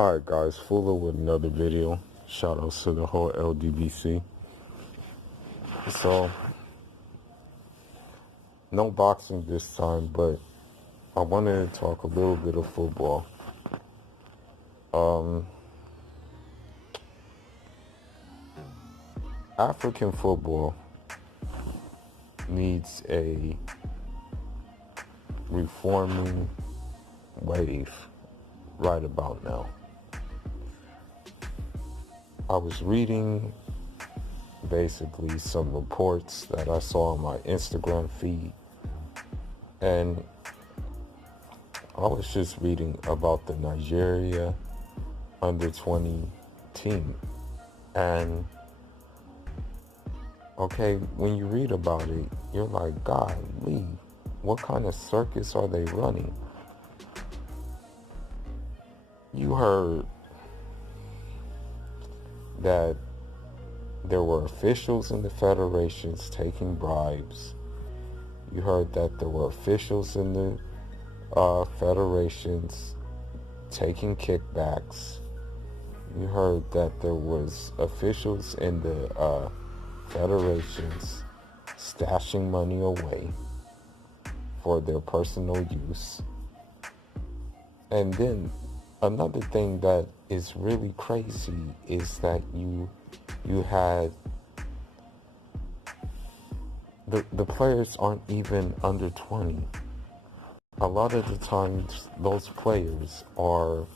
Alright guys, Fuller with another video. Shout outs to the whole LDBC. So, no boxing this time, but I wanted to talk a little bit of football. African football needs a reforming wave right about now. I was reading basically some reports that I saw on my Instagram feed, and I was just reading about the Nigeria under 20 team. And okay, when you read about it, you're like, golly, what kind of circus are they running? You heard that there were officials in the federations taking bribes. You heard that there were officials in the federations taking kickbacks. You heard that there was officials in the federations stashing money away for their personal use. And then another thing that is really crazy is that you had the players aren't even under 20. A lot of the times those players are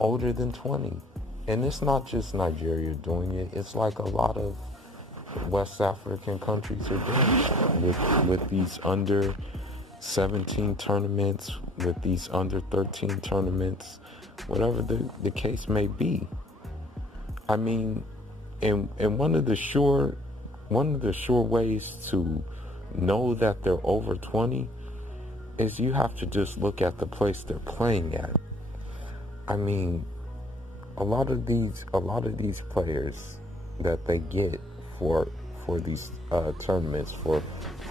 older than 20. And it's not just Nigeria doing it. It's like a lot of West African countries are doing it with these under 17 tournaments, with these under 13 tournaments, whatever the case may be. I mean, and one of the sure ways to know that they're over 20 is you have to just look at the place they're playing at. I mean, a lot of these players that they get for these tournaments, for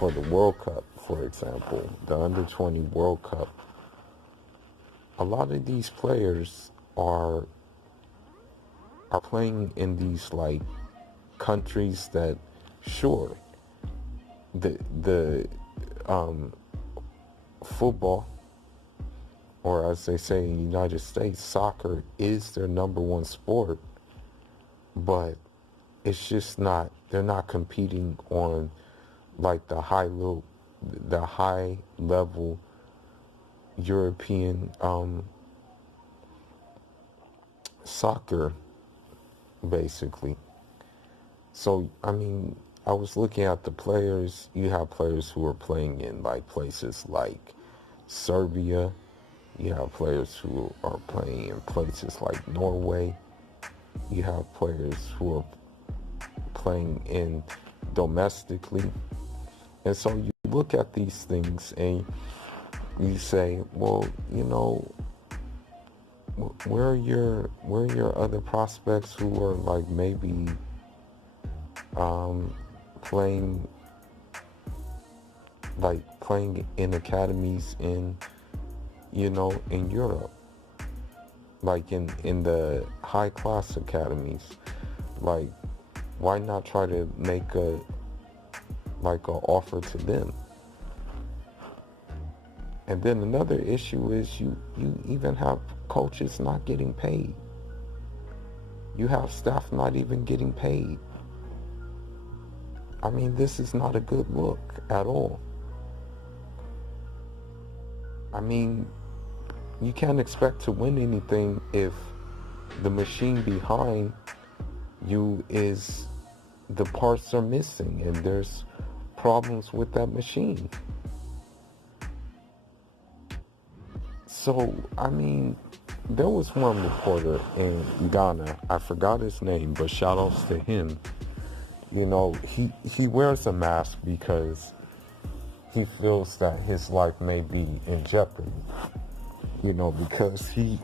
the World Cup, for example, the under 20 World Cup, a lot of these players are playing in these like countries that, sure, the football, or as they say in the United States, soccer is their number one sport, but it's just not, they're not competing on like the high level European soccer, basically. So, I mean, I was looking at the players. You have players who are playing in like places like Serbia. You have players who are playing in places like Norway. You have players who are playing in domestically. And so you look at these things and you say, well, you know, where are your other prospects who are like maybe playing in academies in, you know, in Europe, like in the high class academies? Like, why not try to make a offer to them? And then another issue is you even have coaches not getting paid. You have staff not even getting paid. I mean, this is not a good look at all. I mean, you can't expect to win anything if the machine behind you is, the parts are missing and there's problems with that machine. So, I mean, there was one reporter in Ghana, I forgot his name, but shout outs to him. You know, he wears a mask because he feels that his life may be in jeopardy. You know, because he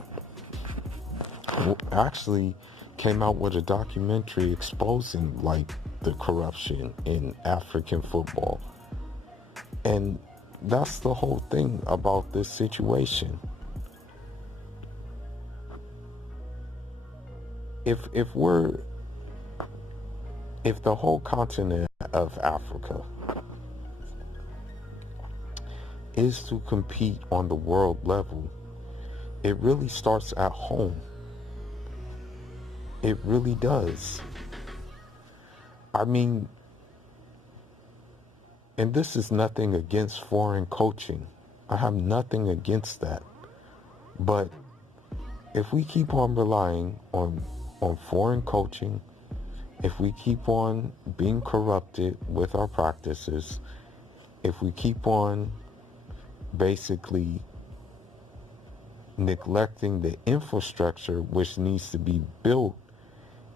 actually came out with a documentary exposing like the corruption in African football. And that's the whole thing about this situation. if if the whole continent of Africa is to compete on the world level, it really starts at home. It really does. I mean, and this is nothing against foreign coaching. I have nothing against that. But if we keep on relying on foreign coaching, if we keep on being corrupted with our practices, if we keep on basically neglecting the infrastructure which needs to be built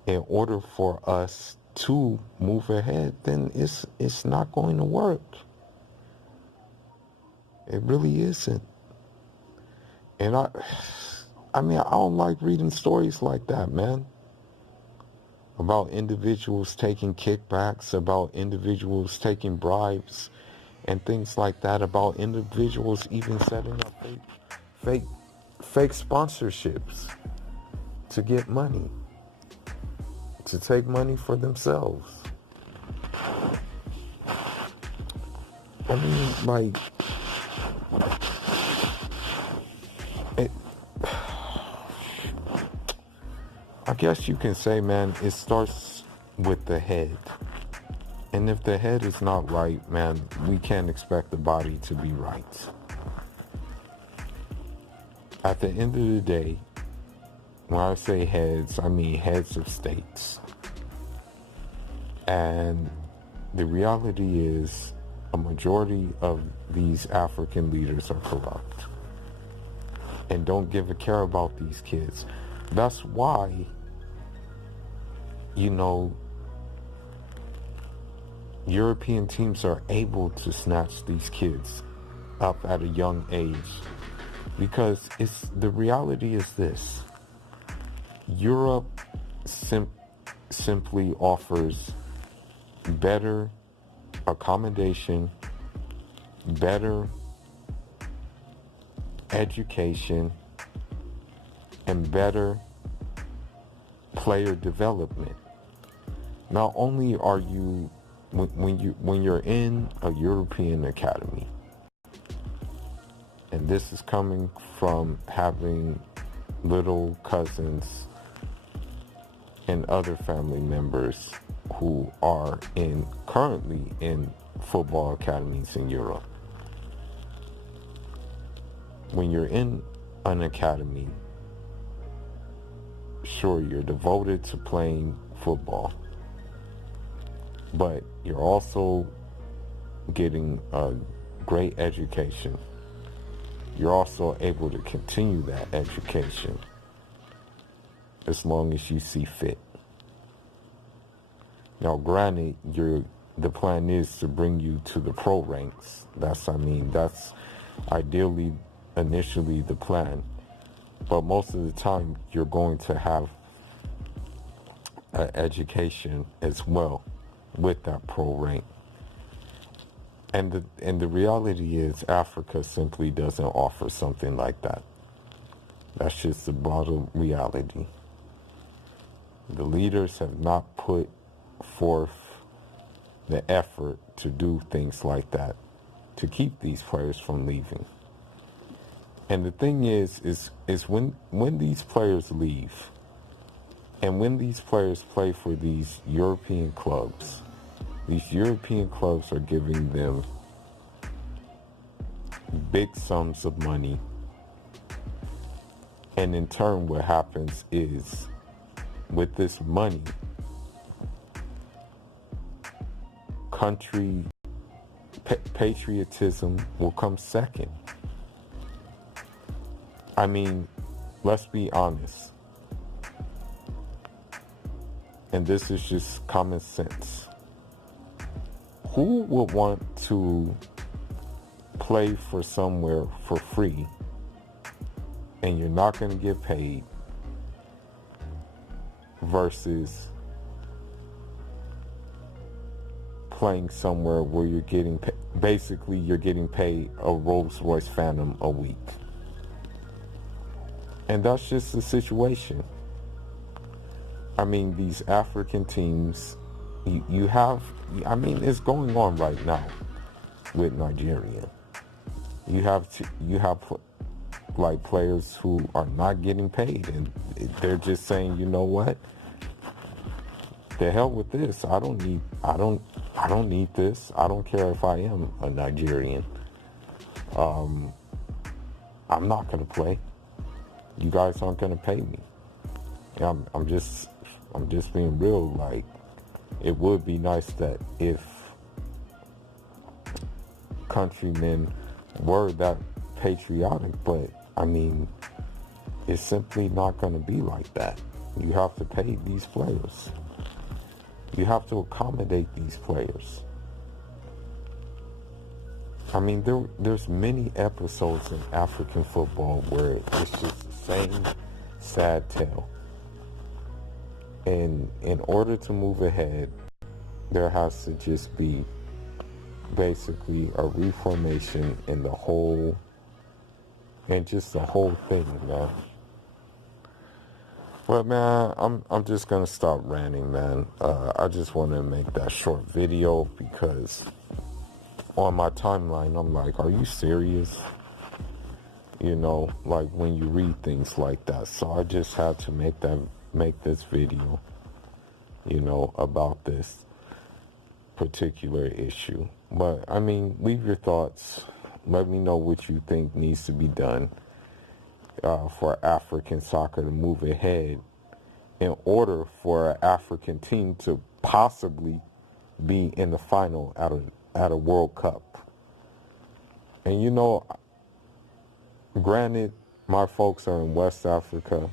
in order for us to move ahead, then it's not going to work. It really isn't. And I mean, I don't like reading stories like that, man. About individuals taking kickbacks, about individuals taking bribes and things like that, about individuals even setting up fake sponsorships to get money, to take money for themselves. I mean, like, I guess you can say, man, it starts with the head. And if the head is not right, man, we can't expect the body to be right. At the end of the day, when I say heads, I mean heads of states. And the reality is a majority of these African leaders are corrupt and don't give a care about these kids. That's why, you know, European teams are able to snatch these kids up at a young age, because the reality is this: Europe simply offers better accommodation, better education, and better player development. Not only are you when you're in a European academy, and this is coming from having little cousins and other family members who are currently in football academies in Europe. When you're in an academy, sure, you're devoted to playing football, but you're also getting a great education. You're also able to continue that education as long as you see fit. Now, granted, the plan is to bring you to the pro ranks. That's ideally, initially the plan. But most of the time, you're going to have an education as well with that pro rank. And the reality is, Africa simply doesn't offer something like that. That's just the bottom reality. The leaders have not put forth the effort to do things like that, to keep these players from leaving. And the thing is when these players leave, and when these players play for these European clubs are giving them big sums of money. And in turn, what happens is, with this money, country patriotism will come second. I mean, let's be honest. And this is just common sense. Who would want to play for somewhere for free and you're not going to get paid versus playing somewhere where you're getting basically you're getting paid a Rolls-Royce Phantom a week? And that's just the situation. I mean, these African teams, you have, I mean, it's going on right now with Nigeria. You have like players who are not getting paid, and they're just saying, you know what? The hell with this. I don't need this. I don't care if I am a Nigerian. I'm not gonna play. You guys aren't gonna pay me. Yeah, I'm just being real. Like, it would be nice that if countrymen were that patriotic, but I mean, it's simply not going to be like that. You have to pay these players. You have to accommodate these players. I mean, there's many episodes in African football where it's just the same sad tale. And in order to move ahead, there has to just be basically a reformation in the whole, and just the whole thing, man. But man, I'm just gonna stop ranting, man. I just want to make that short video because on my timeline, I'm like, are you serious? You know, like when you read things like that. So I just had to make this video, you know, about this particular issue. But I mean, leave your thoughts. Let me know what you think needs to be done for African soccer to move ahead in order for an African team to possibly be in the final at a World Cup. And you know, granted, my folks are in West Africa.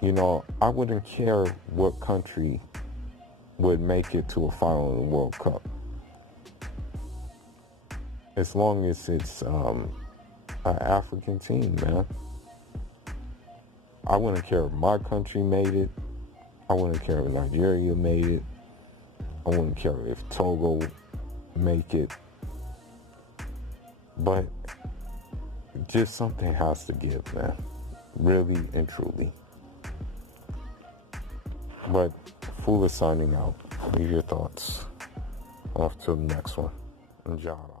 You know, I wouldn't care what country would make it to a final in the World Cup, as long as it's an African team, man. I wouldn't care if my country made it. I wouldn't care if Nigeria made it. I wouldn't care if Togo make it. But just something has to give, man. Really and truly. But Fool is signing out. Leave your thoughts. Off to the next one. Njada.